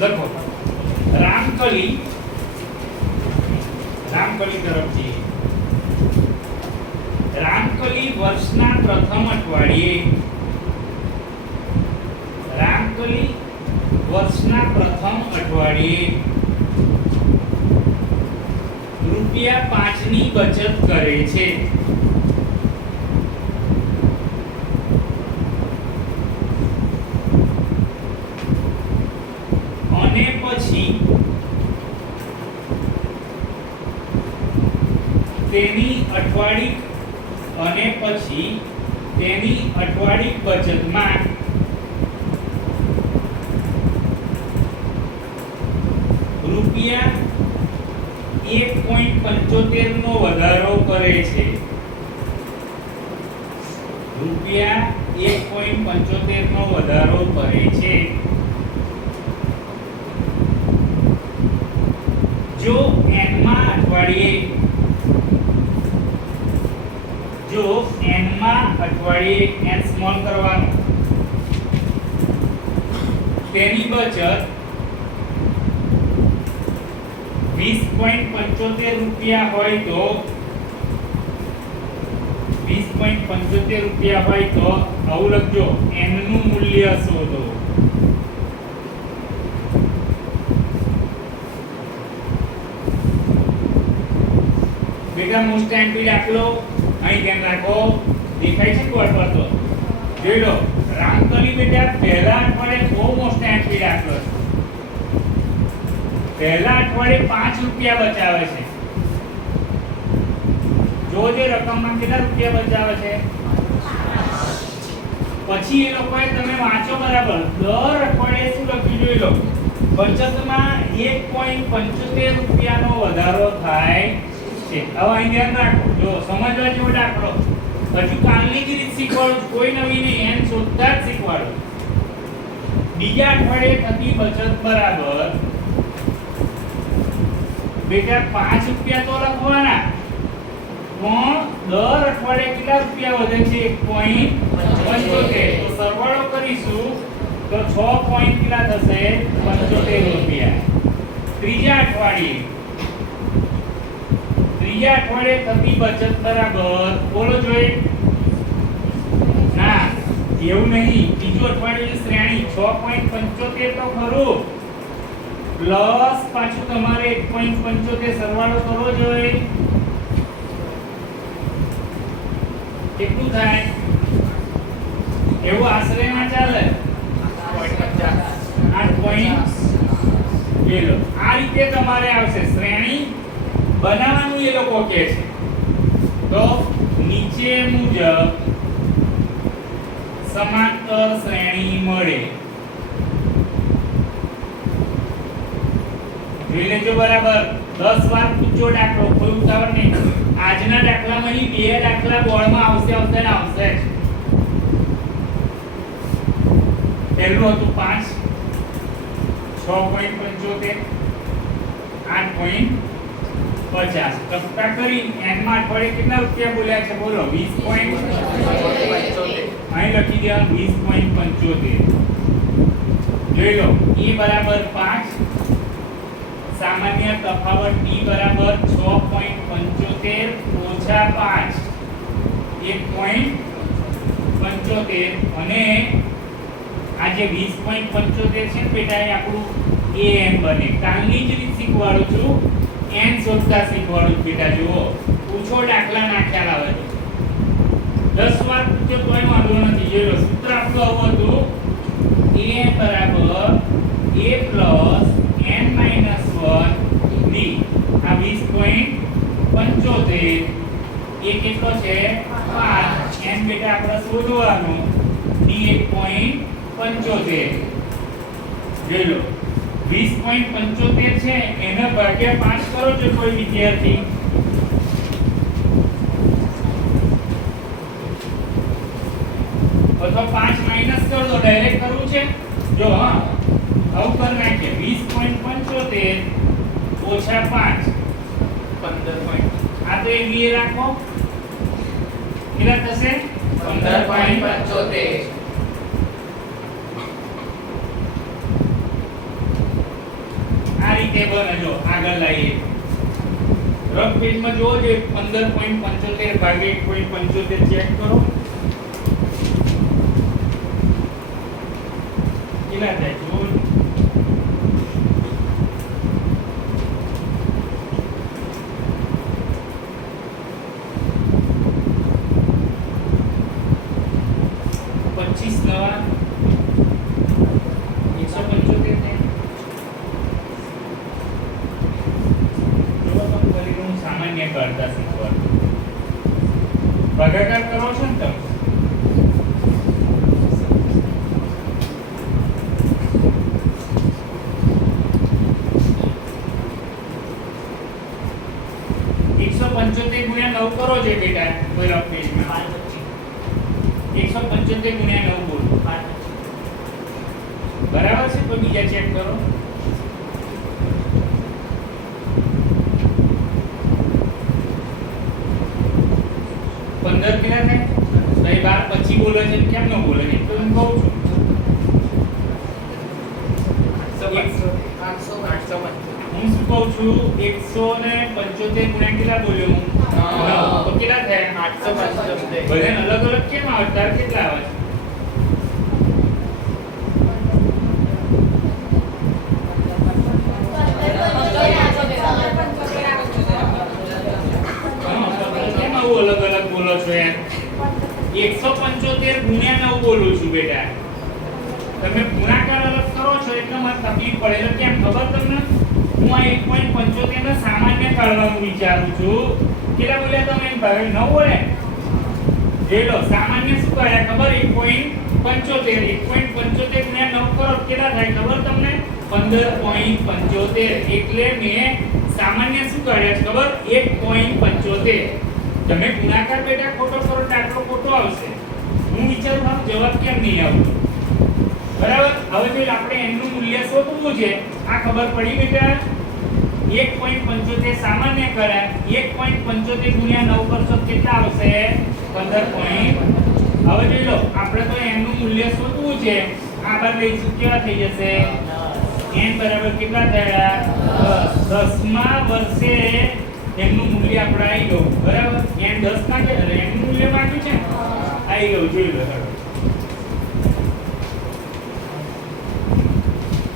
લખો રામકલી તરફ જઈએ. રામકલી વર્ષના પ્રથમ અઠવાડિયે ₹5 ની બચત કરે છે. અને પછી તેની અઠવાડિક બચતમાં ₹1.75 નો વધારો કરે છે. ₹1.75 નો વધારો કરે છે. જો n માં અઠવાડિયે n સ્મોલ કરવાનું તેની બચત ₹20.75 હોય તો આવું લખજો n નું મૂલ્ય શોધો. બેટા મોસ્ટ એમ્પી દાખલો અહીં ધ્યાન રાખો. દેખાય છે બોર્ડ પર? તો જોઈ લો. રામકલી બેટા પહેલા અઠવાડિયે બહુ મોસ્ટ એમ્પી દાખલો છે. પહેલા અઠવાડિયે ₹5 બચાવે છે. જો જે રકમમાં કેટલા રૂપિયા બચાવે છે? પછી એ લોકોએ તમે વાંચો બરાબર. દર અઠવાડિયે શું લખ્યું જોઈ લો. બચતમાં ₹1.75 નો વધારો થાય છે. હવે અહીં ધ્યાન રાખો. જો સમજવા જેવો દાખલો. હજુ કાલની જ રીત શીખવાડું, કોઈ નવી નહીં, n શોધતા જ શીખવાડું. બીજા અઠવાડિયે થતી બચત બરાબર બેટા ₹5 તો લખવાના, પણ દર અઠવાડિયે કેટલા રૂપિયા વધે છે? 1.75. તો સરવાળો કરીશું તો 6 કેટલા થશે? ₹75. ત્રીજા અઠવાડિયે થતી બચત બરાબર બોલો જોઈએ. ના એવું નહીં. બીજું અઠવાડિયું શ્રેણી 6.75 તો ખરું, પ્લસ પાછું તમારે 1.75 સરવાળો કરવો જોઈએ. કેટલું થાય? એવું આશરેમાં ચાલે 8.50. આ રીતે તમારે આવશે. શ્રેણી બનાવવાનું એ લોકો કહે છે. તો નીચે મુજબ સમાંતર શ્રેણી મળે. જોઈ લેજો બરાબર. 10 વાર પૂછો દાખલો, કોઈ ઉતાવળ નહીં. આજના દાખલામાં 2 દાખલા બોર્ડમાં આવશે ને આવશે. પહેલું હતું 5, 6.75, 8.50. કસરત કરી n માં અઠવાડિયે કેટલા રૂપિયા બોલ્યા છે? બોલો 20.75. અહીં લખી દેવાનું 20.75. જોઈ લો. e બરાબર 5, સામાન્ય તફાવત d બરાબર 6.75 ઓછા 5 1.75. અને આ જે 20.75 છે ને બેટા એ આપણું an બને. કાલની જ રીત શીખવાડું છું, n શોધતા શીખવાડું છું બેટા. જુઓ પૂછો દાખલા ના ખ્યાલ આવે તો 10 વાર પૂછો તોય વાંધો નથી. જોઈ લો. સૂત્ર આપણું આવું હતું an બરાબર a plus n minus 1 d. આ 20.75 એ કેટલો છે? 5. n બેટા આપણે શોધવાનું. d 1.75. જોઈ લો. 20.75 છે એને ભાગ્યા 5 કરો છો કોઈ વિદ્યાર્થી. અથવા 5 માઈનસ કરો તો ડાયરેક્ટ કરવું છે. જો હા આવું કરી નાખીએ. 20.75 ઓછા 5 15. આ તો એ વી રાખો. કેટલા થશે? 15.75. તે બને જો આગળ લાવીએ રફ પેજમાં જોવો જે 15.75 ભાગે 1.75 ચેક કરો કેટલા થાય જો 25 નવા 175 થાય જો તમે ફરીથી સામાન્ય કરતા શીખવા ભાગાકાર કરો છો ને તમે 175 ગુણ્યા 9 કરો છે બેટા કોઈ રફ પેજમાં 175 ગુણ્યા 9 બોલો બરાબર છે કોઈ બીજા ચેક કરો 15 કેટલા થાય ભાઈ 12 પછી બોલે છે કેમ ન બોલે છે તો હું કહું છું હું શું કહું છું 175 ગુણ્યા કેટલા બોલ્યો હું 9 તો કેટલા થાય 875 બધાને અલગ અલગ કેમ આવે તાર કેટલા આવે છે કેમ આવું અલગ અલગ બોલો છો યાર 175 ગુણ્યા 9 બોલું છું બેટા તમે ગુણાકાર અલગ કરો છો એટલે મને તકલીફ પડે એટલે કેમ ખબર તમને હું આ 1.75 ને સામાન્ય કાઢવાનું વિચારું છું કેટલા બોલ્યા તમે ભાઈ 9 બોલે જોઈ લો સામાન્ય શું કાઢ્યા ખબર 1.75 ગુણ્યા 9 કરો કેટલા થાય ખબર તમને 15.75 એટલે મેં સામાન્ય શું કાઢ્યા ખબર 1.75 તમે ગુણાકાર બેટા ખોટો કરો તો આટલો ખોટો આવશે હું વિચારું મારો જવાબ કેમ નહીં આવતો બરાબર હવે જો આપણે n નું મૂલ્ય શોધવું છે આ ખબર પડી બેટા 1.75 સામાન્ય કર્યા 1.75 ગુણ્યા 9 કરશો કેટલા આવશે 15. હવે જોઈ લો આપણે તો n નું મૂલ્ય શોધવું છે આ બાર લઈશું કેવા થઈ જશે n બરાબર કેટલા થયા 10મા વર્ષે n નું મૂલ્ય આપણે આવી ગયું બરાબર n 10 ના કે n નું મૂલ્ય માંગ્યું છે આવી ગયું જોઈ લો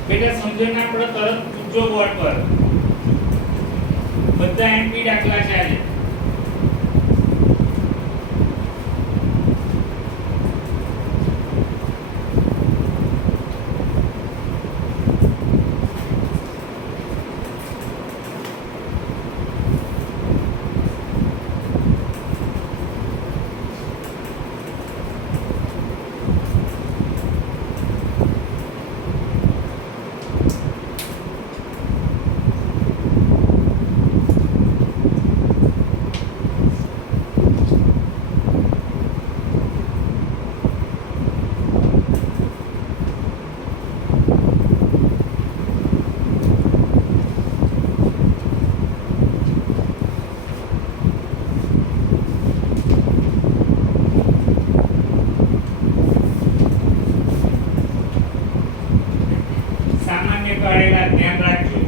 બેટા સમજણ આપણે તરત પૂછજો બોર્ડ પર બધા એમપી દાખલા છે આજે સામાન્ય કરેલા ધ્યાન રાખજો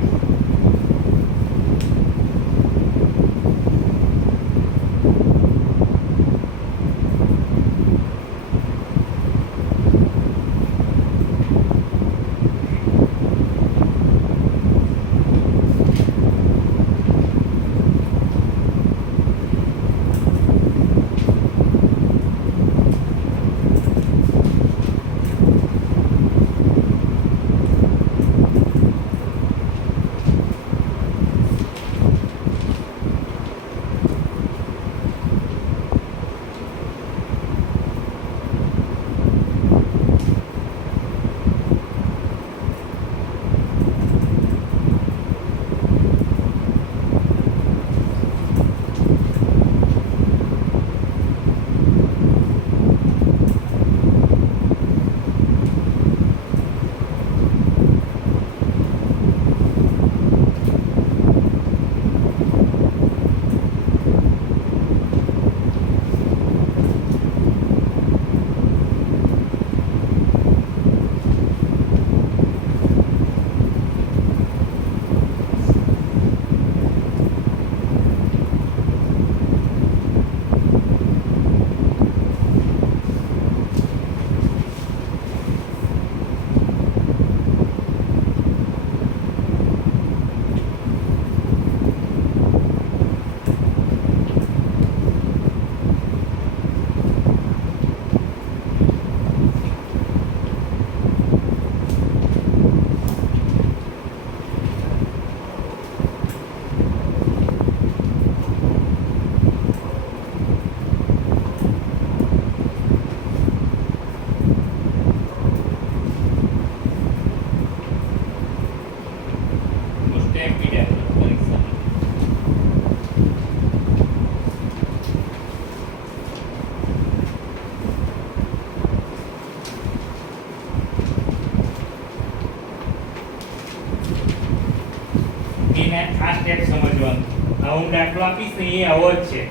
આ સ્ટેપ સમજવાનું. હવે હું દાખલો આપીશ ને એ આવો જ છે,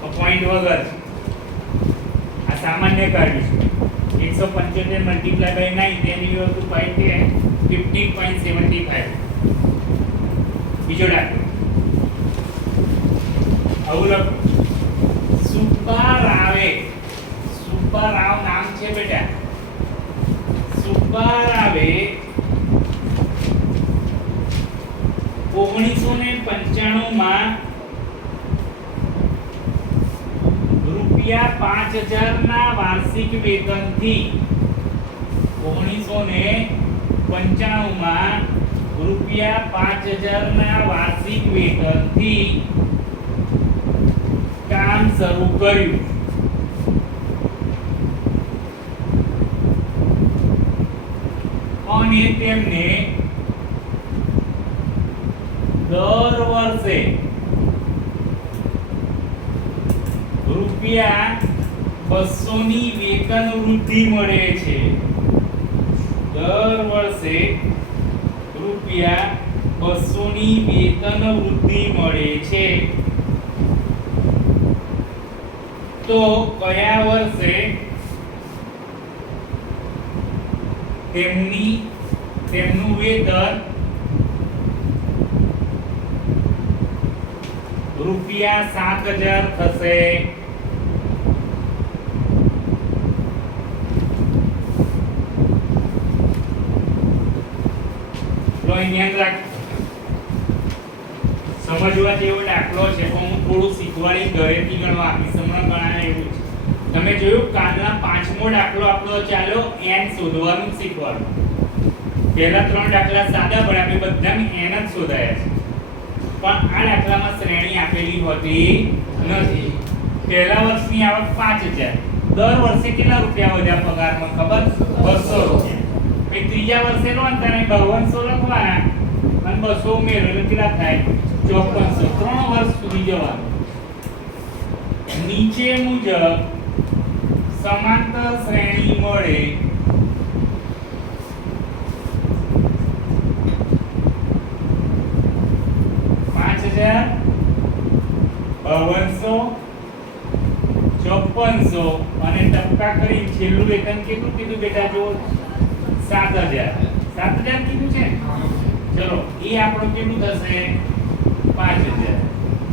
તો પોઈન્ટ વગર છે. આ સામાન્ય કાઢીશું. 175 multiply by 9 then you have to find the 15.75. બીજો દાખલો આવું લખો. સુબ્બારાવે, સુબ્બારાવ નામ છે બેટા. સુબ્બારાવે 1995 માં ₹5000 ના વાર્ષિક વેતનથી 1995 માં ₹5000 ના વાર્ષિક વેતનથી કામ શરૂ કર્યું. અને તેમને દર વર્ષે ₹200 ની વેતન વૃદ્ધિ મળે છે. દર વર્ષે ₹200 ની વેતન વૃદ્ધિ મળે છે. તો કયા વર્ષે તેમનું વેતન ₹7,000 થશે? સમજવા જેવો દાખલો છે, પણ હું થોડું શીખવાડી ઘરેથી ગણવા આપીશ. હમણાં ગણાય એવું છે. તમે જોયું કાલના 5મો દાખલો આપણો ચાલો n શોધવાનું શીખવાડો. પહેલા 3 દાખલા સાદા પણ આપણે બધામાં n જ શોધાયા છે. પણ આ દાખલામાં શ્રેણી આપેલી હોતી નથી. પહેલા વર્ષની આવક 5000. દર વર્ષે કેટલા રૂપિયા વધ્યા પગારમાં ખબર? 200 રૂપિયા. પછી ત્રીજા વર્ષે લો અંતરે 5200 લખવાના અને 200 ઉમેરો એટલે કેટલા થાય? 5400. 3 વર્ષ સુધી જવાનું. નીચે મુજબ સમાંતર શ્રેણી મળે ₹5000, ₹5200, ₹5400 અને ટપકા કરી છેલ્લું વેતન કેટલું કીધું બેટા? જો 7000. 7000 કીધું છે. ચલો એ આપણો કેટલું થશે? 5000.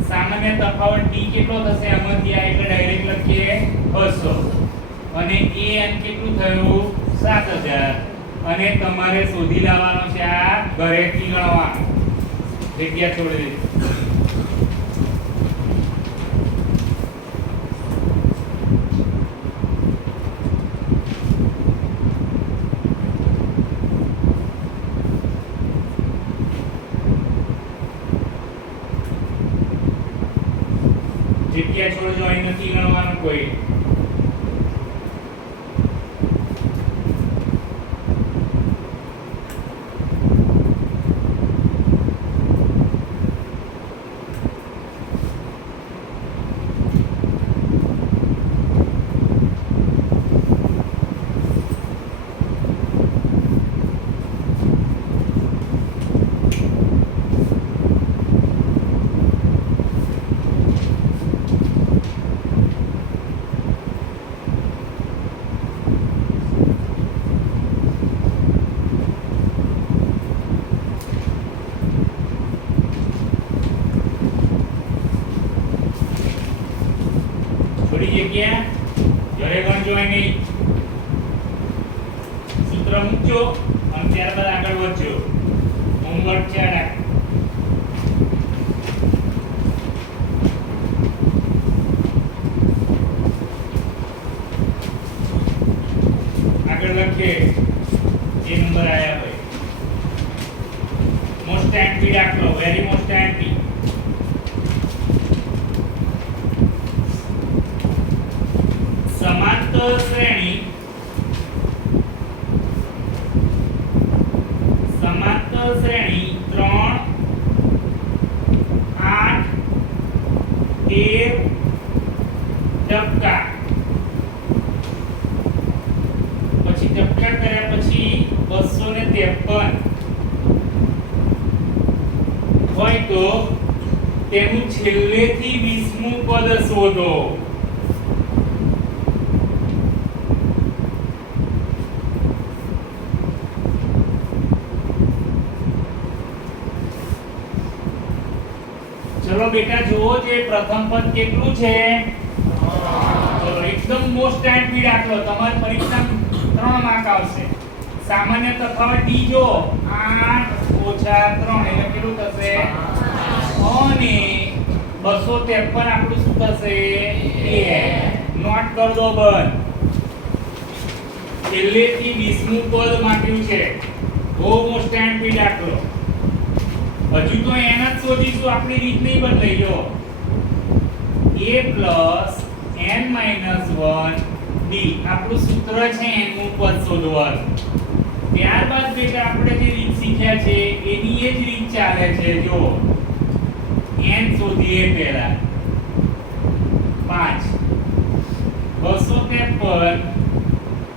સામાન્ય તફાવત d કેટલો થશે? આમાંથી આ એટલે ડાયરેક્ટ લખીએ 200 અને an કેટલું થયું? 7000. અને તમારે શોધી લાવવાનો છે આ ઘરેથી ગણવાનું. જગ્યા છોડી દે. જગ્યા છોડજો, અહીં નથી ગણવાનું કોઈ. જગ્યા ઘરે ગણજો નહીં. સૂત્ર મૂકજો અને ત્યારબાદ આગળ વધજો. હોમવર્ક છે આગળ લખીએ જે નંબર આયા હોય. મોસ્ટ એમ્પી દાખલો, વેરી મોસ્ટ એમ્પી. સમાંતર શ્રેણી ટપકા પછી ટપકા કર્યા પછી 253 હોય તો તેનું છેલ્લેથી 20મું પદ શોધો. ચલો બેટા જુઓ જે પ્રથમ પદ કેટલું છે. ચલો એકદમ મોસ્ટ ટાઈમ દાખલો તમારી પરીક્ષામાં 3 માર્ક આવશે. સામાન્ય તફાવત ડી જો 8 ઓછા 3 એટલે કેટલું થશે. અને 253 આપણું શું થશે. એ નોટ કર દો બંધ. છેલ્લેથી 20મું પદ માંગ્યું છે. બહુ મોસ્ટ ટાઈમ દાખલો. હજુ તો એના જ શોધીશું, આપણી રીત નહીં બદલાઈ. જો a n - 1 d આપણું સૂત્ર છે n નું પદ શોધવાનું. ત્યારબાદ બેટા આપણે જે રીત શીખ્યા છે એની એ જ રીત ચાલે છે. જો n શોધીએ પહેલા 5 253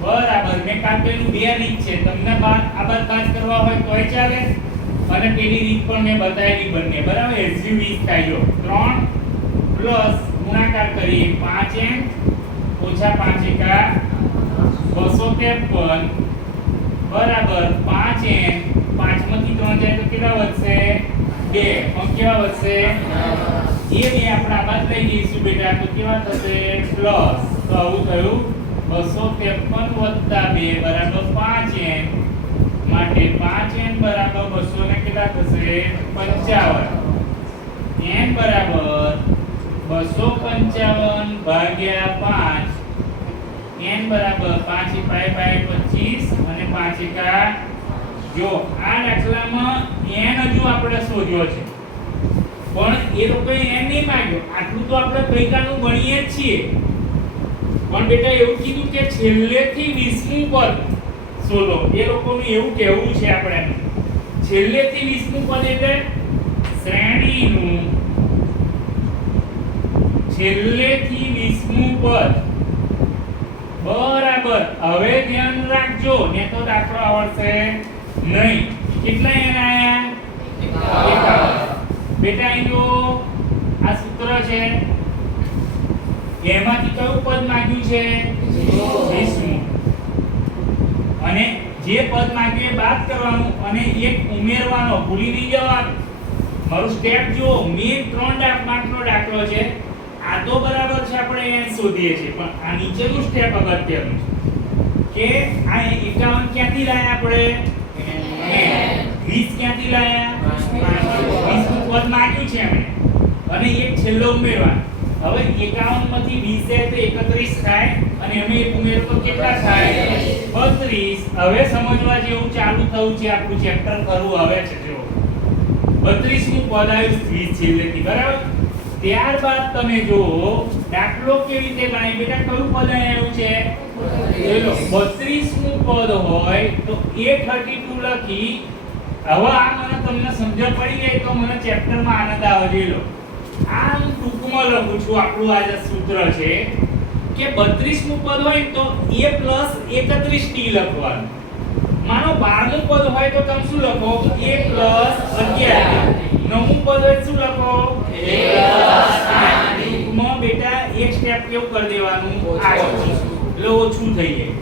બરાબર. મેં કાપેલું બે રીત છે, તમને આ બાદ કરવા હોય તોય ચાલે અને પેલી રીત પણ મેં બતાવેલી બંને. બરાબર. SU 20 થાય. જો 3 પ્લસ ગુણાકાર કરીએ 5n ઓછા 5 એકા 253 બરાબર 5n. 5 માંથી 3 જાય તો કેટલા વધશે. 2. પણ કેવા વધશે. એ બે આપણે આ બાદ લઈ જઈશું બેટા તો કેવા થશે પ્લસ. તો આવું થયું 253 + 2 બરાબર 5n. માટે 5n બરાબર 200 ને કેટલા થશે 55. n બરાબર 255 ભાગ્યા 5. n બરાબર 5 × 25 અને 5 એકા. જો આ દાખલામાં n હજુ આપણે શોધ્યો છે પણ એ લોકોએ n નહીં માંગ્યો. આટલું તો આપણે ગઈકાલનું ગણીએ જ છીએ. પણ બેટા એવું કીધું કે છેલ્લેથી 20મું પદ શોધો. એ લોકોનું એવું કહેવું છે આપણે છેલ્લેથી 20મું પદ એટલે શ્રેણીનું છેલ્લેથી 20મું પદ બરાબર. હવે ધ્યાન રાખજો ને તો દાખલો આવડશે નહીં. કેટલા n આયા 51. બેટા અહીં જો આ સૂત્ર છે એમાંથી કયું પદ માંગ્યું છે 20મું. અને જે પદ માંગ્યું એ બાદ કરવાનું અને એક ઉમેરવાનો. ભૂલી નહીં જવાનું. મારું સ્ટેપ જો મેં 3 માર્કનો દાખલો છે. આ તો બરાબર છે આપણે n શોધીએ છીએ પણ આ નીચેનું સ્ટેપ અગત્યનું છે કે આ 51 ક્યાંથી લાયા આપણે 20 ક્યાંથી લાયા 20નું પદ માંગ્યું છે અમે અને એક છેલ્લો ઉમેરવાનો. હવે 51 માંથી 20 જાય તો 31 થાય અને અમે એક ઉમેરો તો કેટલા થાય 32. હવે સમજવા જેવું ચાલુ થયું છે આપણું ચેપ્ટર કરવું હવે છે. જો 32નું પદ આવ્યું 20 છેલ્લેથી બરાબર. ત્યારબાદ તમે જો દાખલો કેવી રીતે ગણાય બેટા. કયું પદ આવ્યું છે જોઈ લો 32મું પદ હોય તો a32 લખી. હવે આ મને તમને સમજ પડી ગઈ તો મને ચેપ્ટરમાં આનંદ આવે. જોઈ લો આમ ટૂંકમાં લખું છું. આપણું આ જે સૂત્ર છે કે 32મું પદ હોય તો a + 31t લખવાનું. માનો 12મું પદ હોય તો તમે શું લખો a + 11. 9મું પદ હોય શું લખો માં બેટા એક સ્ટેપ કેવું કરી દેવાનું આગળ એટલે ઓછું થઈ જાય.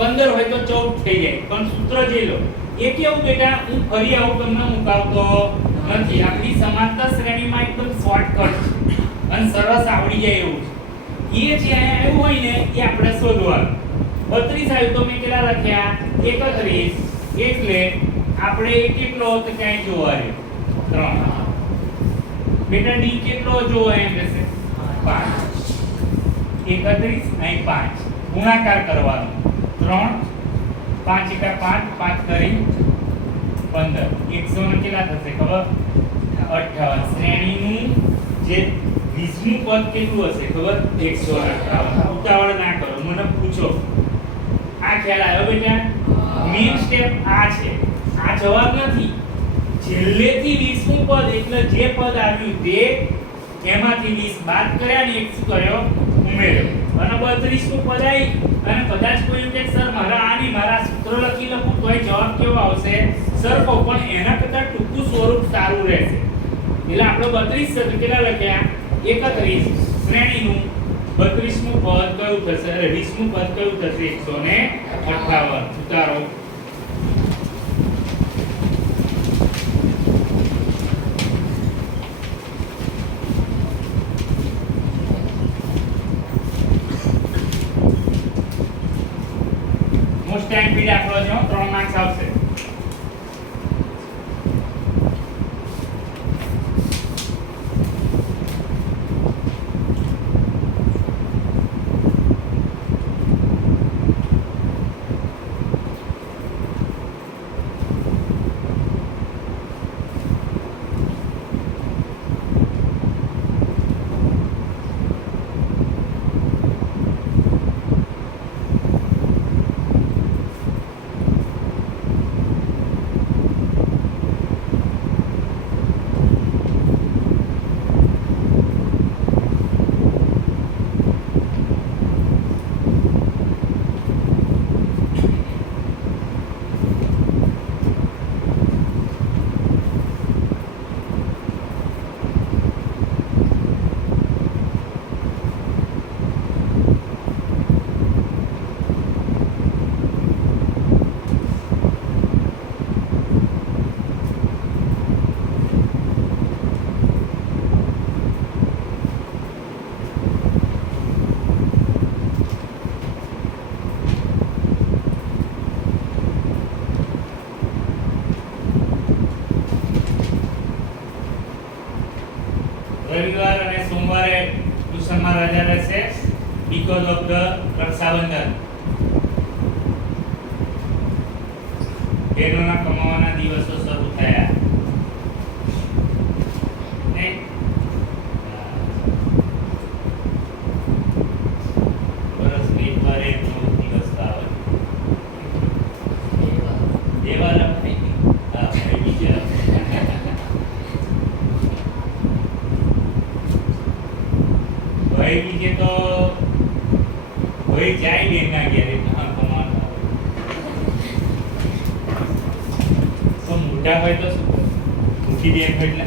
15 હોય તો 14 થઈ જાય. પણ સૂત્ર જોઈ લો એ કેવું બેટા હું ફરી આવું તમને મુકાવતો નથી. આપણી સમાંતર શ્રેણીમાં એકદમ શોર્ટકટ છે અને સરસ આવડી જાય એવું છે. એ જે આવ્યું હોય ને એ આપણે શોધવાનું. 32 આવ્યું તો મેં કેટલા લખ્યા 31. એટલે આપણે એ કેટલો તો ક્યાંય જોવા રહ્યો 3. બેટા ડી કેટલો જોવો એમ રહેશે 5. 31 અહીં 5 ગુણાકાર કરવાનો 3 5 એકા 5 5 કરી 15. 100 ને કેટલા થશે ખબર 58. શ્રેણીનું જે 20મું પદ કેટલું હશે ખબર 158. ઉતાવળ ના કરો મને પૂછો. આ ખ્યાલ આવ્યો બેટા. મેઈન સ્ટેપ આ છે. આ જવાબ નથી. છેલ્લેથી 20મું પદ એટલે જે પદ આવ્યું તે એમાંથી 20 બાદ કર્યા ને એક શું કર્યો ઉમેર્યો અને 32મું પદ આવી અને કદાચ કોઈ કે સર મારા આ નહીં મારા સૂત્ર લખી લખું તોય જવાબ કેવો આવશે સરખો. પણ એના કરતાં ટૂંકું સ્વરૂપ સારું રહેશે. એટલે આપણો 32 છે તો કેટલા લખ્યા 31 શ્રેણીનું 32મું પદ કયું થશે અરે 20મું પદ કયું થશે 158 ઉતારો મોસ્ટ ટાઈમ પી દાખલો છે 3 માર્ક્સ આવશે રવિવાર અને સોમવારે ટ્યુશનમાં રજા રહેશે બીકોઝ ઓફ ધ રક્ષાબંધન બહેનોના કમાવાના દિવસો શરૂ થયા ને વર્ષની એક વાર એટલો દિવસ આવે દેવાલા થઈ ગઈ હા બીજા ભાઈ બીજે તો ભાઈ જાય બેન ના ઘેરે હા કમાવાનો તો મોટા હોય તો શું મોટી બેન હોય એટલે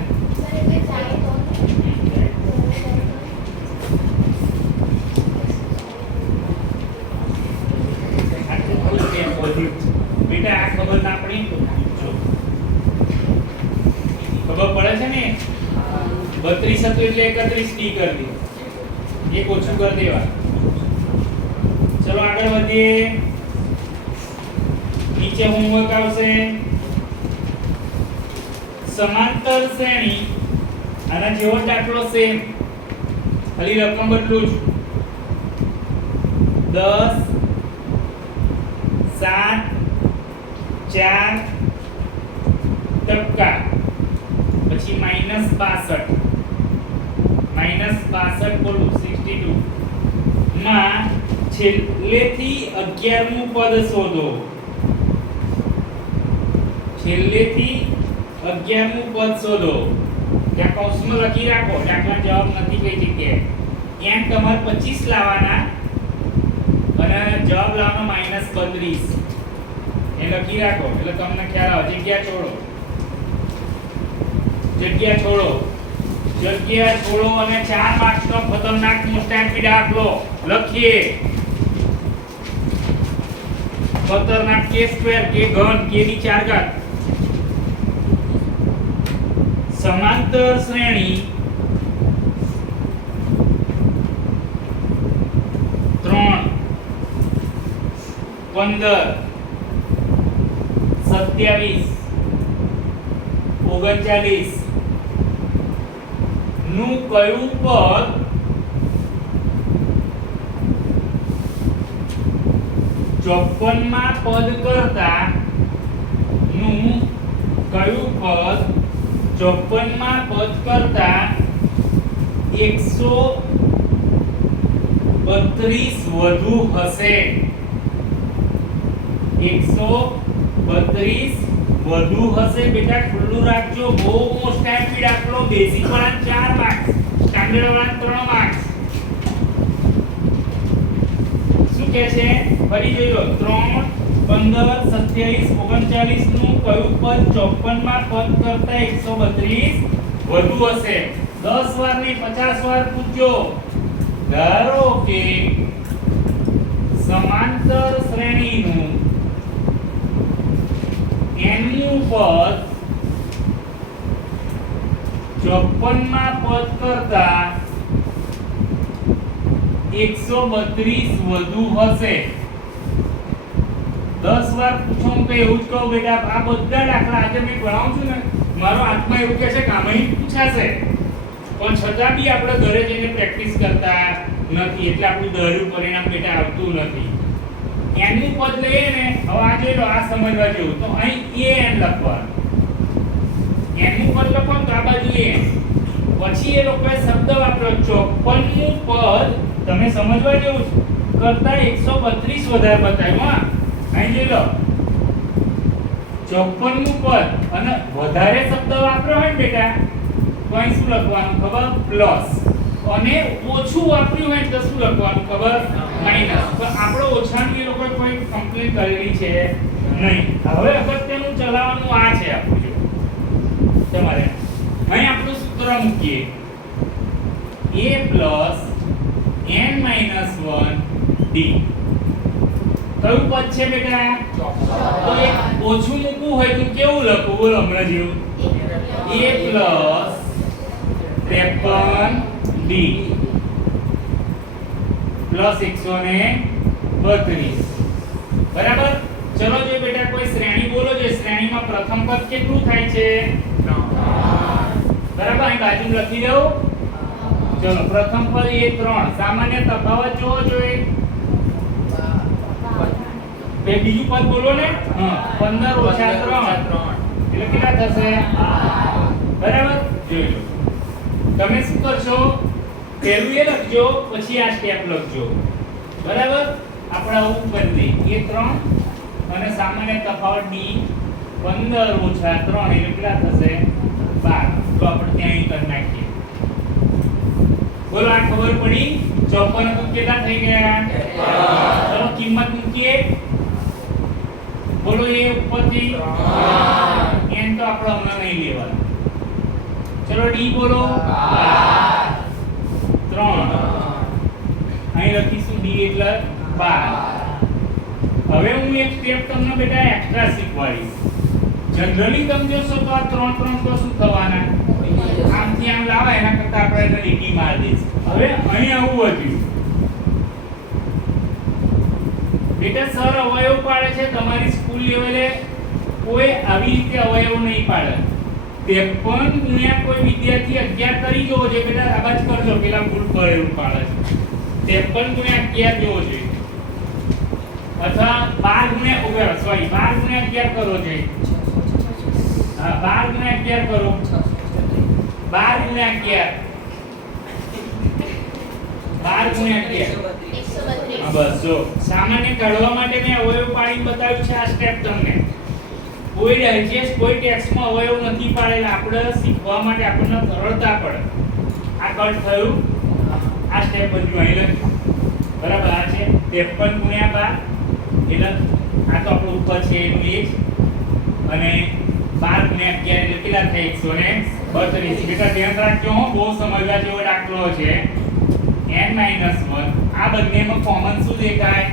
બેટા આ ખબર ના પડી તો પૂછજો ખબર પડે છે ને 32 હતું એટલે 31 ડી કરી દીધું एक ओछું कर देवा चलो આગળ વધીએ નીચે હોમવર્ક આવશે સમાંતર શ્રેણી આના જેવો દાખલો સેમ ખાલી રકમ બદલું છું 10 7 4 ટકા પછી -62 બોલું 62 માં છેલ્લેથી 11મું પદ શોધો છેલ્લેથી 11મું પદ શોધો ત્યાં કૌંસમાં લખી રાખો દાખલા જવાબ નથી કઈ જગ્યાએ એમ તમારે 25 લાવવાના અને જવાબ લાવવાનો -32 એ લખી રાખો એટલે તમને ખ્યાલ આવે જગ્યા છોડો અને 4 માર્ક્સનો ખતરનાક મોસ્ટ દાખલો લખીએ ખતરનાક k સ્ક્વેર k ઘન k ની 4 ઘાત સમાંતર શ્રેણી 3 15 27 39 નું કયું પદ ચોપનમાં પદ કરતા નું કયું પદ 54 માં પદ કરતા 132 વધુ હશે 132 વધુ હશે બેટા ખુલ્લું રાખજો બહુ મોસ્ટ ટાઈમ દાખલો બેઝિક વાળા 4 માર્ક્સ સ્ટાન્ડર્ડ વાળા 3 માર્ક્સ શું કહે છે ફરી જોજો 3 15 27 39 નું કયું પદ 54 માં પદ કરતા 132 વધુ હશે 10 વાર નહીં 50 વાર પૂછજો ધારો કે સમાંતર શ્રેણીનું n નું પદ 54 માં પદ કરતા 132 વધુ હશે 10 વાર પૂછો તો એવું જ કહું બેટા આ બધા દાખલા આજે મેં ભણાવું છું ને મારો આત્મા એવું કહે છે કે આમાં પૂછાશે પણ છતાં બી આપણે ઘરે જઈને પ્રેક્ટિસ કરતા નથી એટલે આપણું દરેક પરિણામ બેટા આવતું નથી n નું પદ લઈએ ને હવે આ જોઈ લો આ સમજવા જેવું તો અહીં an લખવાનું n નું પદ લખો તો આ બાજુ an પછી એ લોકોએ શબ્દ વાપર્યો 54 નું પદ તમે સમજવા જેવું છે કરતા 132 વધારે બતાવ્યું હા અહીં જોઈ લો 54 નું પદ અને વધારે શબ્દ વાપર્યો હોય ને બેટા તો અહીં શું લખવાનું ખબર પ્લસ અને ઓછું વાપર્યું હોય તો શું લખવાનું ખબર માઈનસ તો આપણો ઓછાની એ લોકોએ કોઈ કમ્પ્લેન કરેલી છે નહીં હવે અગત્યનું ચલાવવાનું આ છે આપણું જો તમારે અહીં આપણું સૂત્ર મૂકીએ a n - 1 d કયું પદ છે બેટા તો એ ઓછું મૂકવું હોય તો કેવું લખવું બોલો હમણાં જેવું a + 53d + 132 બરાબર ચલો જે બેટા કોઈ શ્રેણી બોલો જે શ્રેણીમાં પ્રથમ પદ કેટલું થાય છે 3 બરાબર અહીં બાજુ લખી દો ચલો પ્રથમ પદ એ 3 સામાન્ય તફાવત જોવો જોઈએ બે બીજું પદ બોલો ને હા 15 - 3 એટલે કેટલા થશે બરાબર જોઈ લો તમે શું કરશો પહેલું એ લખજો પછી આ સ્ટેપ લખજો બરાબર આપણે આવું કરી દઈએ એ 3 અને સામાન્ય તફાવત d 15 - 3 એટલે કેટલા થશે 12 તો આપણે ત્યાં કરી નાખીએ બોલો આ ખબર પડી 54 તો કેટલા થઈ ગયા ચલો કિંમત મૂકીએ બોલો એ ઉપરથી n તો આપણે હમણાં નહીં લેવાનું ચલો d બોલો 3 અહીં લખીશું d એટલે 12 હવે હું એક સ્ટેપ તમને બેટા એક્સ્ટ્રા શીખવાડીશ જનરલી તમે જોશો તો આ 3 તો શું થવાના આમથી આમ લાવે એના કરતા આપણે એને લીટી મારી દઈશું હવે અહીં આવું હતું બેટા સર અવયવ પાડે છે તમારી સ્કૂલ લેવલે કોઈ આવી રીતે અવયવ નહીં પાડે 53 ગુણ્યા કોઈ વિદ્યાર્થી 11 કરી જોવો જોઈએ બેટા આ બાજુ કરજો પેલા ભૂલ પર એવું પાડે છે 53 ગુણ્યા 11 જોવો જોઈએ અથવા 12 ગુણ્યા સોરી 12 ગુણ્યા 11 કરો જોઈએ હા 12 ગુણ્યા 11 કરો 12 ગુણ્યા 11 12 ગુણ્યા 11 હા બસ જો સામાન્ય કાઢવા માટે મેં અવયવ પાડીને બતાવ્યું છે આ સ્ટેપ તમને કોઈ ડાયજેસ્ટ કોઈ ટેક્સ્ટમાં અવયવ નથી પાડેલા આપણે શીખવા માટે આપણને સરળતા પડે આ કટ થયું આ સ્ટેપ બધું અહીં લખ્યું બરાબર આ છે 53 ગુણ્યા 12 એટલે આ તો આપણું ઉપર છે એનું એ જ અને 12 ગુણ્યા 11 એટલે કેટલા થાય 132 બેટા ધ્યાન રાખજો હો બહુ સમજવા જેવો દાખલો છે n - 1 આ બંનેમાં કોમન શું દેખાય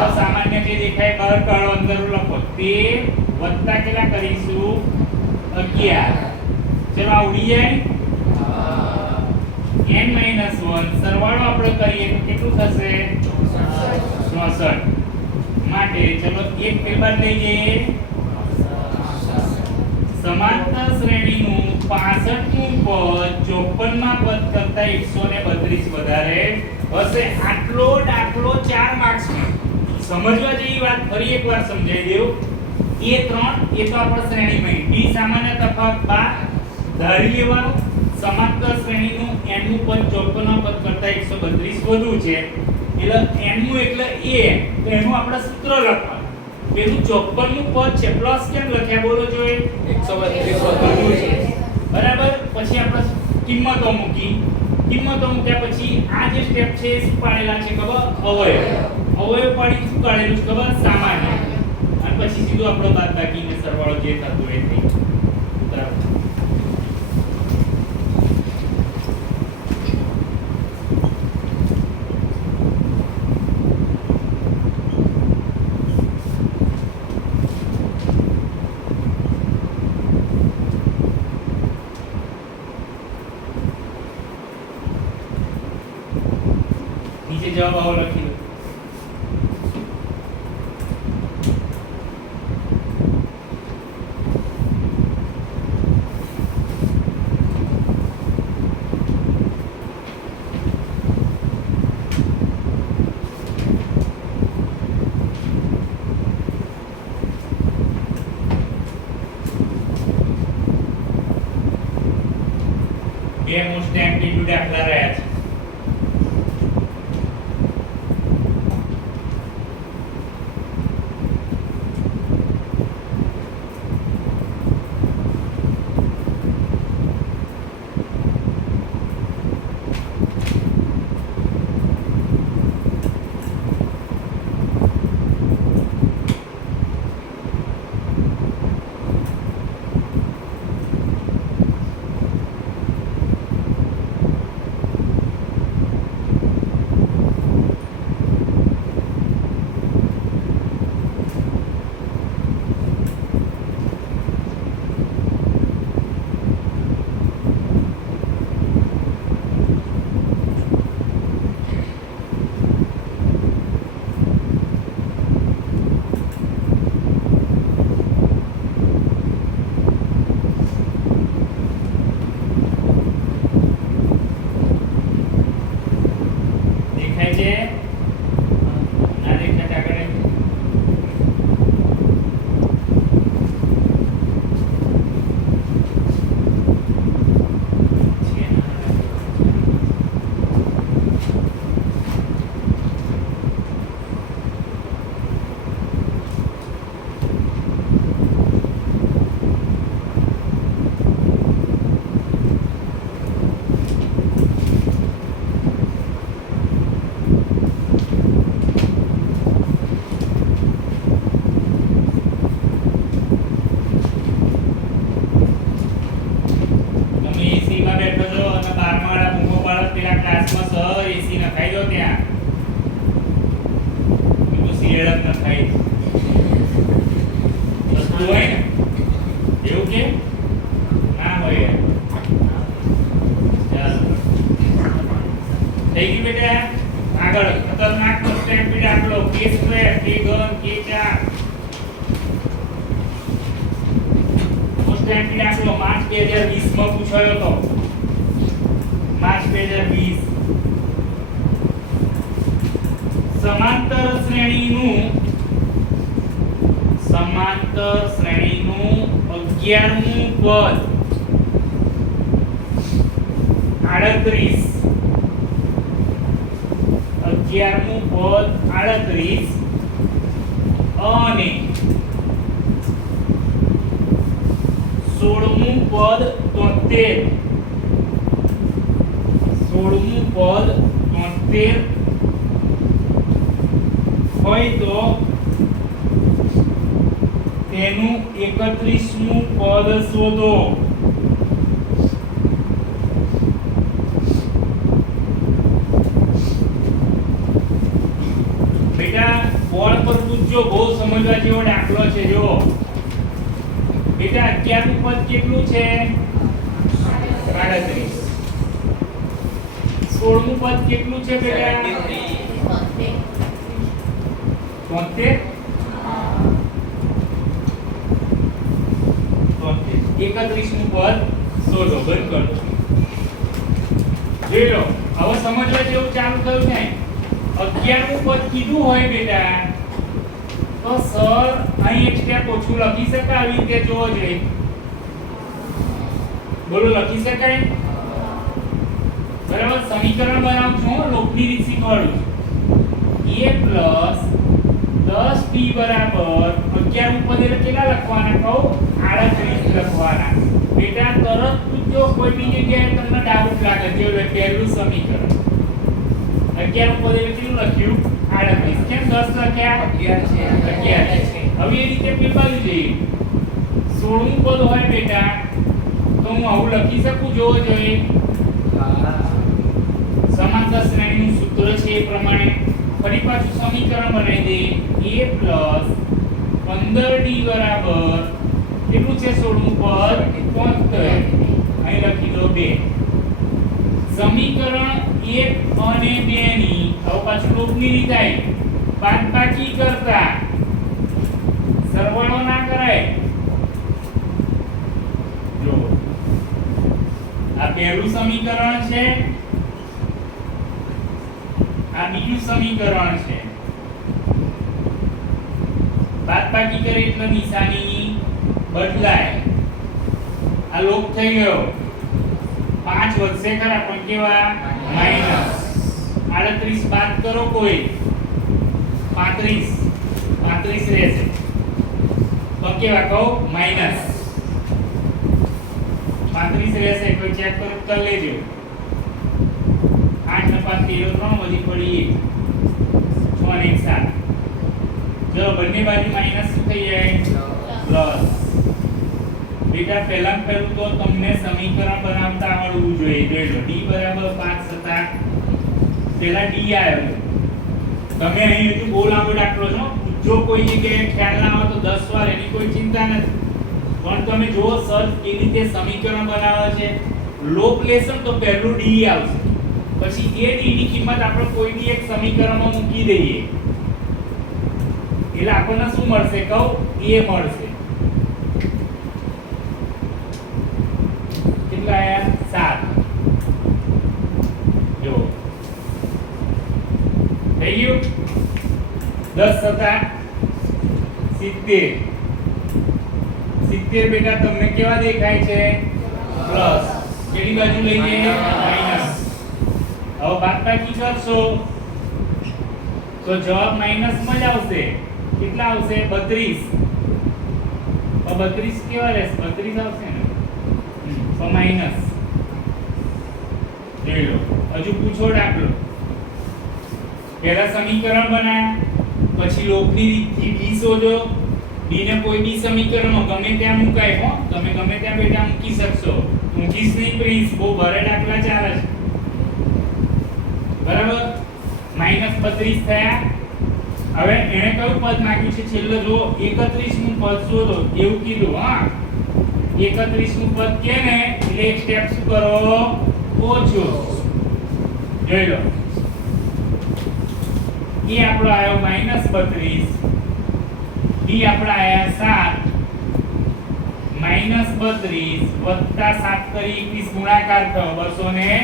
તો સામાન્ય જે દેખાય બહાર કાઢો અંદર લખો 13 વત્તા કેટલા કરીશું 11 ચલો આ ઉડી જાય n - 1 સરવાળો આપણે કરીએ તો કેટલું થશે 64 માટે ચલો એક પેપર લઈ જઈએ સમાંતર શ્રેણીનું 65 નું પદ 54 માં પદ કરતા 132 વધારે હશે આટલો દાખલો 4 માર્ક્સમાં સમજવા જેવી વાત ફરી એકવાર સમજાઈ દેવું એ 3 એ તો આપણે શ્રેણીમાં d સામાન્ય તફાવત 12 ધારી લેવાનું સમાંતર શ્રેણીનું n નું પદ 54 માં પદ કરતા 132 વધુ છે એટલે n નું એટલે a તો એનું આપણે સૂત્ર લખવાનું પેલું 54 નું પદ છે પ્લસ કેમ લખ્યા બોલો જોઈએ 132 છે બરાબર પછી આપણે કિંમતો મૂક્યા પછી આ જે સ્ટેપ છે એ શું પાડેલા છે ખબર અવયવ પાડી શું કાઢેલું છે ખબર સામાન્ય અને પછી સીધું આપણો બાદબાકી ને સરવાળો જે થતો એ થઈ બરાબર જવાબ આવો લખી દો. બે મોસ્ટ એમ્પ્લિટ્યુડ દાખલા રહ્યા છે. માર્ચ 2020 માં પૂછાયો હતો. માર્ચ 2020 સમાંતર શ્રેણીનું 11મું પદ 38 11મું પદ 38 અને 16મું પદ 73 16મું પદ 73 હોય તો તેનું 31મું પદ શોધો. બેટા બોર્ડ પર પૂછજો, બહુ સમજવા જેવો દાખલો છે. જો બેટા 11મું પદ કેટલું છે? 37. 16મું પદ કેટલું છે બેટા? 73. 31મું પદ શોધો. બંધ કરો. જોઈ લો, હવે સમજવા જેવું ચાલુ થયું ને. 11મું પદ કીધું હોય બેટા તો સર અહીં એક સ્ટેપ ઓછું લખી શકાય. આવી રીતે જોવો જોઈએ. બોલો, લખી શકાય? બરાબર. સમીકરણ બનાવું છું, લોકની રીત શીખવાડું છું. a + 10b બરાબર 11મું પદ એટલે કેટલા લખવાના કહું? 38 લખવાના. બેટા તરત પૂછજો, કોઈ બી જગ્યાએ તમને ડાઉટ લાગે. જે પહેલું સમીકરણ 11મું પદ એટલે કેટલું લખ્યું? 38. કેમ 10 લખ્યા? 11 છે. 11 છે. હવે એ રીતે પેપર જોઈએ. 16મું પદ હોય બેટા તો હું આવું લખી શકું. જોવો જોઈએ. સમાંતર શ્રેણીનું સૂત્ર છે એ પ્રમાણે ફરી પાછું સમીકરણ બનાવી દે. a + 15d બરાબર કેટલું છે? 16મું પદ 73. અહીં લખી દો 2. સમીકરણ 1 અને 2 ની હવે પાછું લોભની રીત આવી, બાદબાકી કરતા સરવાળો ના કરાય. જો આ પહેલું સમીકરણ છે, આ બીજું સમીકરણ છે. બાદબાકી કરે એટલે નિશાની બદલાય. આ લોપ થઈ ગયો, 5 વધશે ખરા પણ કેવા માઈનસ. 38 બાદ કરો કોઈ 35 રહેશે તો કેવા કહો માઈનસ 35 રહેશે. કોઈ ચેક કરો કરી લેજો. 8 ને 5 13 3 વધી પડી 6 ને 1 7. જો બંને બાજુ માઈનસ શું થઈ જાય પ્લસ. બેટા પહેલું તો તમને સમીકરણ બનાવતા આવડવું જોઈએ. જોઈ લો d બરાબર 5 7 પેલા d આવ્યો. તમે અહીં હજુ બહુ લાંબો દાખલો છો, જો કોઈ જગ્યાએ ખ્યાલ ના આવે તો 10 વાર એની કોઈ ચિંતા નથી. પણ તમે જો સર કેવી રીતે સમીકરણ બનાવે છે, લોપ લેશો તો પહેલું d આવશે, પછી એ d ની કિંમત આપણે કોઈ બી એક સમીકરણમાં મૂકી દઈએ એટલે આપણને શું મળશે કહો a મળશે. કેટલા આયા 7. જો થઈ ગયું 10 7 70. 70 બેટા તમને કેવા દેખાય છે પ્લસ. કેની બાજુ લઈને માઈનસ. હવે બાદબાકી કરશો તો જવાબ માઈનસ માં જ આવશે. કેટલા આવશે 32. તો 32 કેવા રહેશે 32 આવશે ને તો માઈનસ. જોઈ લો હજુ પૂછો દાખલો. પહેલા સમીકરણ બનાયા, પછી લોપની રીતથી d શોધો. d ને કોઈ બી સમીકરણમાં ગમે ત્યાં મુકાય હો, તમે ગમે ત્યાં બેટા મૂકી શકશો. મૂકીશ નહીં પ્રિન્સ, બહુ ભારે દાખલા ચાલે છે બરાબર. -32 થયા. હવે એને કયું પદ માંગ્યું છે છેલ્લે જો 31 નું પદ શોધો એવું કીધું. હા 31 નું પદ કે ને એટલે એક સ્ટેપ શું કરો ઓછો. જોઈ લો એ આપણો આવ્યો -32, ડી આપણો આયા 7 -32 વત્તા 7 કરી 21 ગુણાકાર થયો 210.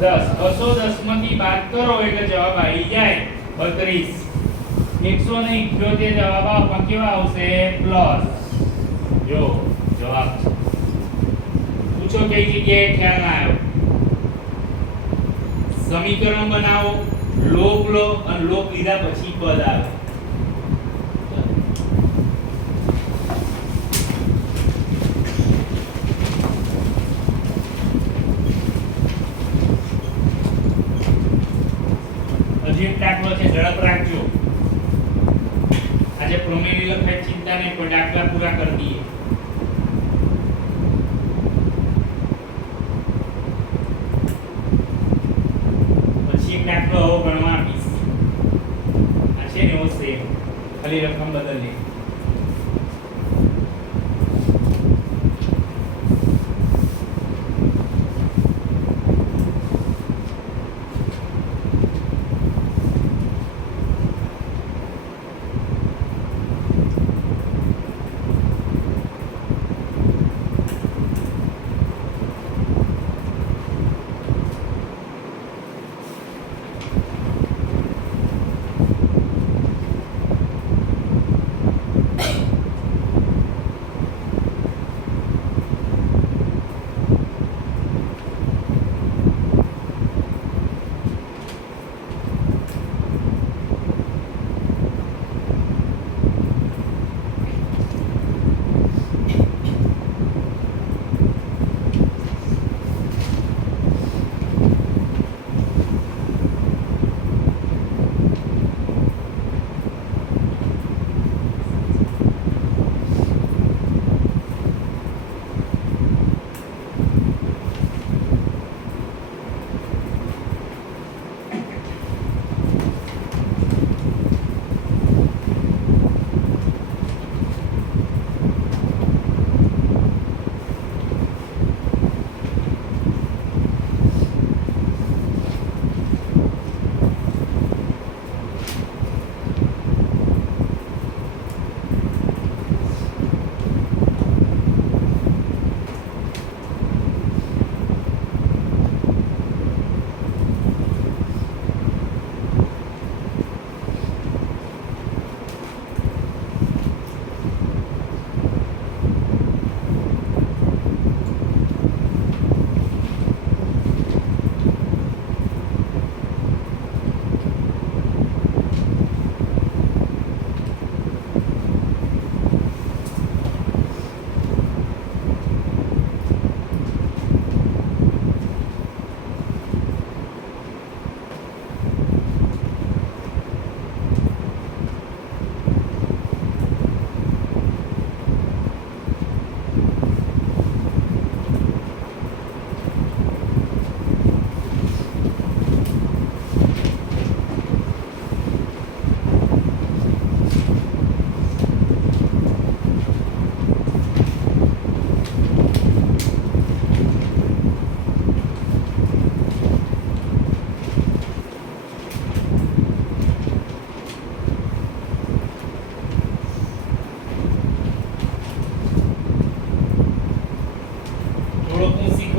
210 માંથી બાદ કરો એટલે જવાબ આવી જાય 32. 178 જવાબ આપો કેવા આવશે પ્લસ. જો જવાબ પૂછો કઈ જગ્યાએ ખ્યાલ ના આવ્યો. સમીકરણ બનાવો, લોપ લો અને લોપ લીધા પછી પદ આવે. હજી એક દાખલો છે, ઝડપ રાખજો. આજે પ્રમેયની લખાય ચિંતા નહીં, પણ દાખલા પૂરા કરી દઈએ. પછી એક દાખલો હવે ગણવા આપીશ. આ છે ને એવો સેમ, ખાલી રકમ બદલવી.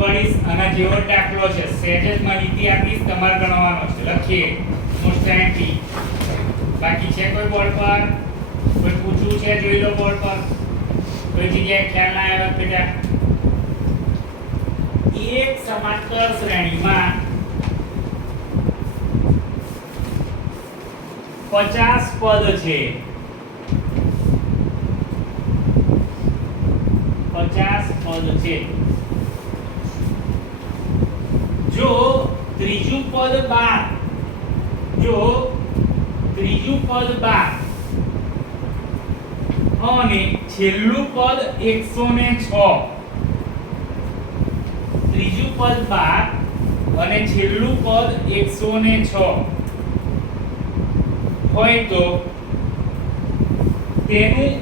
શીખવાડીશ આના જેવો દાખલો છે સહેજ જ માહિતી આપીશ તમારે ગણવાનો છે લખીએ મોસ્ટ એન્ટી બાકી છે કોઈ બોર્ડ પર કોઈ પૂછવું છે જોઈ લો બોર્ડ પર કોઈ જગ્યાએ ખ્યાલ ના આવ્યો બેટા એક સમાંતર શ્રેણીમાં 50 પદ છે 50 પદ છે જો ત્રીજું પદ 12 જો ત્રીજું પદ 12 અને છેલ્લું પદ 106 ત્રીજું પદ 12 અને છેલ્લું પદ 106 હોય તો તેનું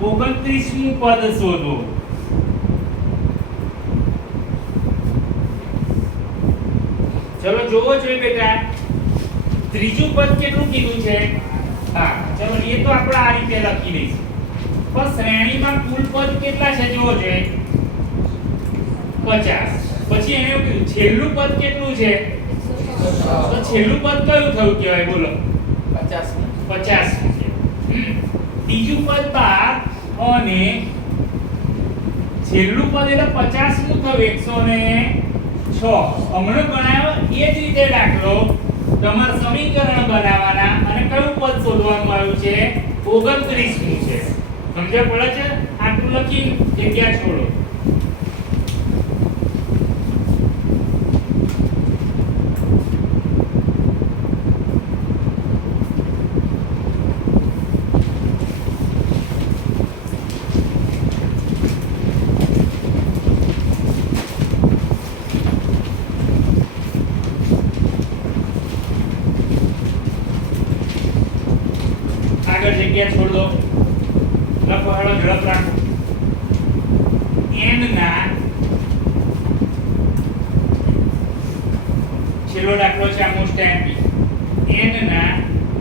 29મું પદ શોધો ચલો જોવો જોઈએ બેટા ત્રીજું પદ કેટલું કીધું છે હા ચલો એ તો આપણે આ રીતે લખી દઈશું પણ શ્રેણીમાં કુલ પદ કેટલા છે જોવો જોઈએ 50 પછી એને એવું કીધું છેલ્લું પદ કેટલું છે તો છેલ્લું પદ કયું થયું કહેવાય બોલો 50 છે ત્રીજું પદ 12 અને છેલ્લું પદ એટલે 50મું થયું 106 હમણાં બનાવ્યો એ જ રીતે દાખલો તમારે સમીકરણ બનાવવાના અને કયું પદ શોધવાનું આવ્યું છે 29મું છે સમજ્યા પડે છે આટલું લખી જગ્યા છોડો જગ્યા છોડ દો લખો હેડો ઝડપ રાખો n ના છેલ્લો દાખલો છે આ મોસ્ટ એમ્પી n ના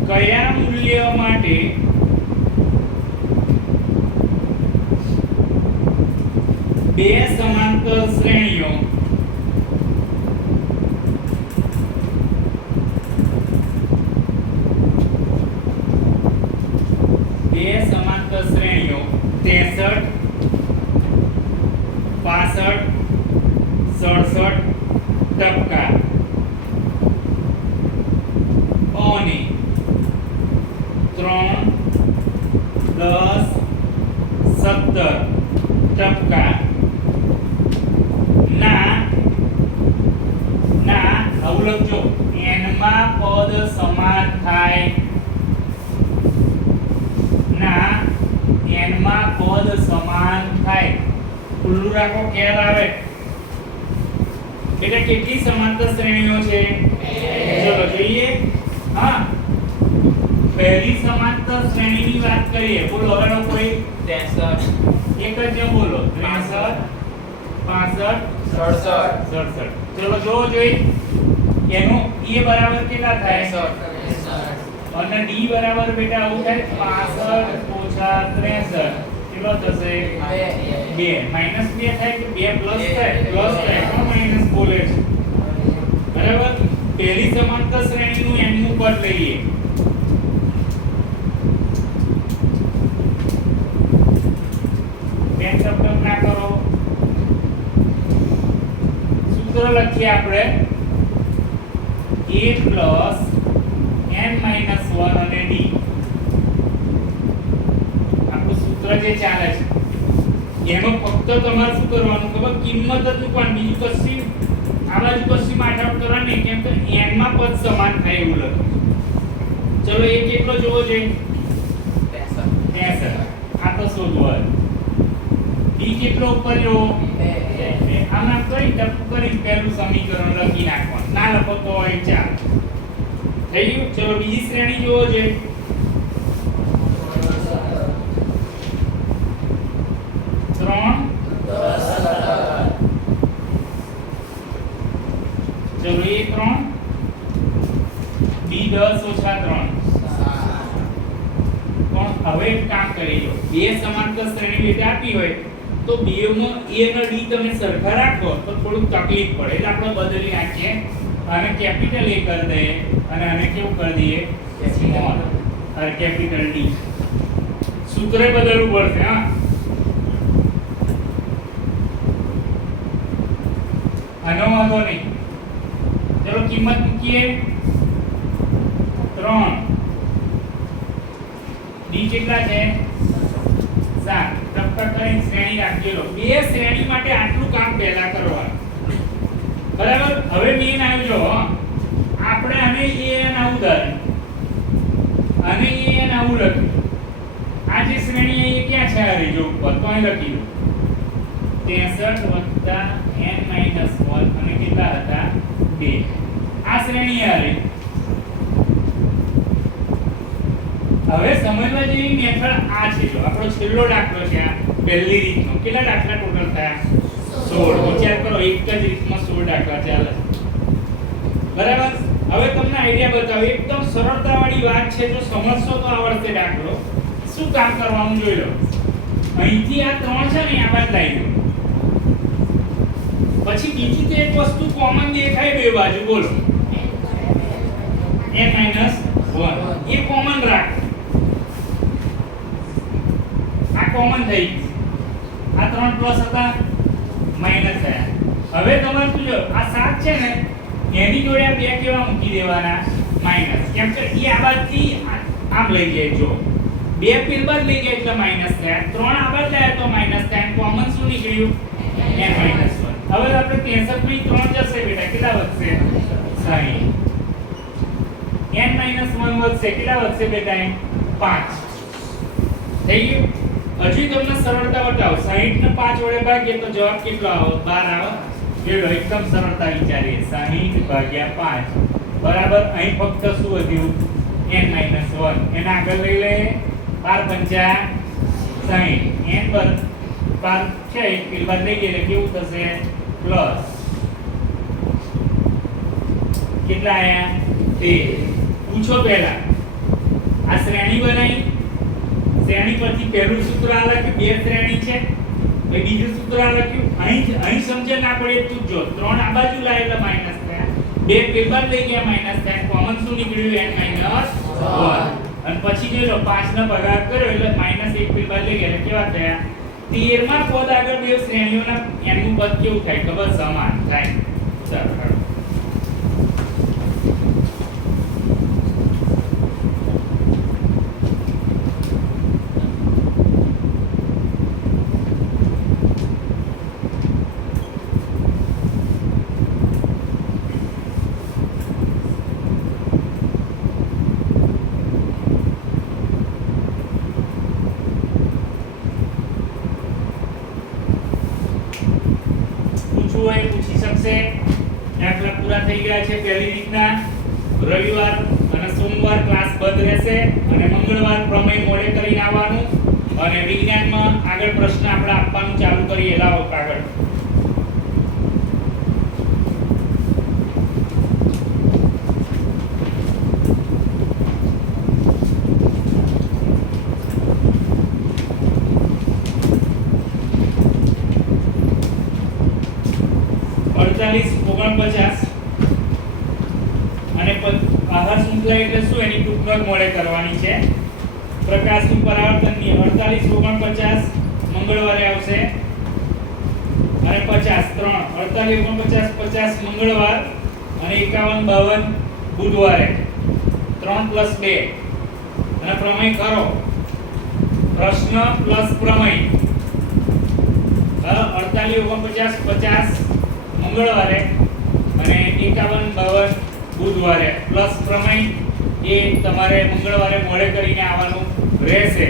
કયા મૂલ્ય માટે બે સમાંતર શ્રેણીઓ શ્રેણીઓ 63 65 67 ટપકા અને 3 10 17 ટપકા ના આવું લખજો n માં પદ સમાન થાય ના n માં પદ સમાન થાય ખુલ્લું રાખો ખ્યાલ આવે એટલે કેટલી સમાંતર શ્રેણીઓ છે ચલો જોઈએ હા પહેલી સમાંતર શ્રેણીની વાત કરીએ બોલો હવે કોઈ 63 એક જ બોલો 63 65 67 ચલો જોવો જોઈએ એનો એ બરાબર કેટલા થાય અને d બરાબર બેટા આવું થાય 65 - 63 કેટલો થશે 2 - 2 થાય કે 2 પ્લસ થાય તો માઈનસ બોલે છે બરાબર પહેલી સમાંતર શ્રેણીનું n નું પદ લઈએ બેન શબ્દ ના કરો સૂત્ર લખીએ આપણે a પ્લસ n માઈનસ 1 અને d આપણું સૂત્ર જે ચાલે છે એનો ફક્ત તમારે શું કરવાનું ખબર કિંમત જ પણ બીજું કશી આ બાજુ કશી માઠાટ કરવાની કેમ કે n માં પદ સમાન થાય એવું લખો ચલો એ કેટલો જોવો જોઈએ 63 આ તો શોધવો d કેટલો ઉપર જો આમાં કઈ ટપકું કરી પહેલું સમીકરણ લખી નાખવાનું ના લખો તો હોય ચાલ થઈ ગયું ચલો બીજી શ્રેણી જોવો છે 3 10 ચલો એ 3 b 10 - 3 પણ હવે એક કામ કરી લો બે સમાંતર શ્રેણી રીતે આપી હોય તો બેમાં a અને d તમે સરખા રાખો તો થોડું તકલીફ પડે એટલે આપણે બદલી નાખીએ આને કેપિટલ A કરી દઈએ અને આને કેવું કરી દઈએ સ્મોલ અને કેપિટલ D સૂત્ર બદલવું પડશે હા આનો વાંધો નહીં ચલો કિંમત મૂકીએ 3 D કેટલા છે 7 ટપકા કરીને શ્રેણી રાખી લો બે શ્રેણી માટે આટલું કામ પહેલા કરવાનું બરાબર હવે મેન આવી જો આપણે આને an આવું ધાર્યું અને an આવું લખ્યું આ જે શ્રેણી અહીં ક્યાં છે આ રહી જો ઉપર તો અહીં લખી દો 63 n - 1 અને કેટલા હતા 2 આ શ્રેણી આ રહી હવે સમજવા જેવી મેથડ આ છે જો આપણો છેલ્લો દાખલો છે આ પહેલી રીતનો કેટલા દાખલા ટોટલ થયા 16 વિચાર કરો એક જ રીતમાં 16 દાખલા ચાલે બરાબર હવે તમને આઈડિયા બતાવો એકદમ સરળતાવાળી વાત છે જો સમજશો તો આવડશે દાખલો શું કામ કરવાનું જોઈ લો અહીંથી આ 3 છે ને આ બાદ લઈ લો પછી બીજી તો એક વસ્તુ કોમન દેખાય બે બાજુ બોલો n - 1 એ કોમન રાખ આ કોમન થઈ આ 3 પ્લસ હતા માઈનસ થયા હવે તમારે શું જો આ 7 છે ને એની જોડે આ બે કેવા મૂકી દેવાના માઈનસ કેમ કે એ આ બાજુથી આમ લઈ જાય જો બે પેલ બાદ લઈ ગયા એટલે માઈનસ થયા 3 આ બાજુ લાયા તો માઈનસ થયા કોમન શું નીકળ્યું n - 1 હવે આપણે 63 ની 3 જશે બેટા કેટલા વધશે 60 n - 1 વધશે કેટલા વધશે બેટા 5 થઈ ગયું હજી તમને સરળતા બતાવો 60 ને 5 વડે ભાગીએ તો જવાબ કેટલો આવે 12 આવે જોડો એકદમ સરળતા વિચારીએ 60 ભાગ્યા 5 બરાબર અહીં ફક્ત શું વધ્યું n - 1 એના આગળ લઈ લે 12 પંચા 60 n પર 12 છે એક પેલ બાદ લઈ ગયે એટલે કેવું થશે પ્લસ કેટલા આયા 13 પૂછો પહેલા આ શ્રેણી બનાવી શ્રેણી પરથી પહેલું સૂત્ર આ લખ્યું બે શ્રેણી છે પછી બીજું સૂત્ર આ લખ્યું અહીં સમજે ના પડે તું જો 3 આ બાજુ લાય એટલે માઈનસ થયા બે પેલ બાદ લઈ ગયા માઈનસ થયા કોમન શું નીકળ્યું n - 1 અને પછી જોઈ લો 5 નો ભાગાકાર કર્યો એટલે માઈનસ 1 પેલ બાદ લઈ ગયા એટલે કેવા થયા 13 માં પદ આગળ બે શ્રેણીઓના n નું પદ કેવું થાય ખબર સમાન થાય ચાલો પૂછી શકશે દાખલા પૂરા થઈ ગયા છે પહેલી રીતના રવિવાર અને સોમવાર ક્લાસ બંધ રહેશે અને મંગળવાર પ્રમેય મોડે કરીને આવવાનું અને વિજ્ઞાનમાં આગળ પ્રશ્ન આપણે આપવાનું ચાલુ કરીએ લાવો કાગળ 49 અને આહાર શૃંખલા એટલે શું એની ટૂંકનોટ મોડે કરવાની છે પ્રકાશનું પરાવર્તન નિયમ 48 49 મંગળવારે આવશે અને 50 3 48 49 50 મંગળવાર અને 51 52 બુધવારે 3 + 2 અને પ્રમેય કરો પ્રશ્ન પ્લસ પ્રમેય 48 49 50 મંગળવારે અને 51 52 બુધવારે પ્લસ પ્રમેય એ તમારે મંગળવારે મોડે કરીને આવવાનું રહેશે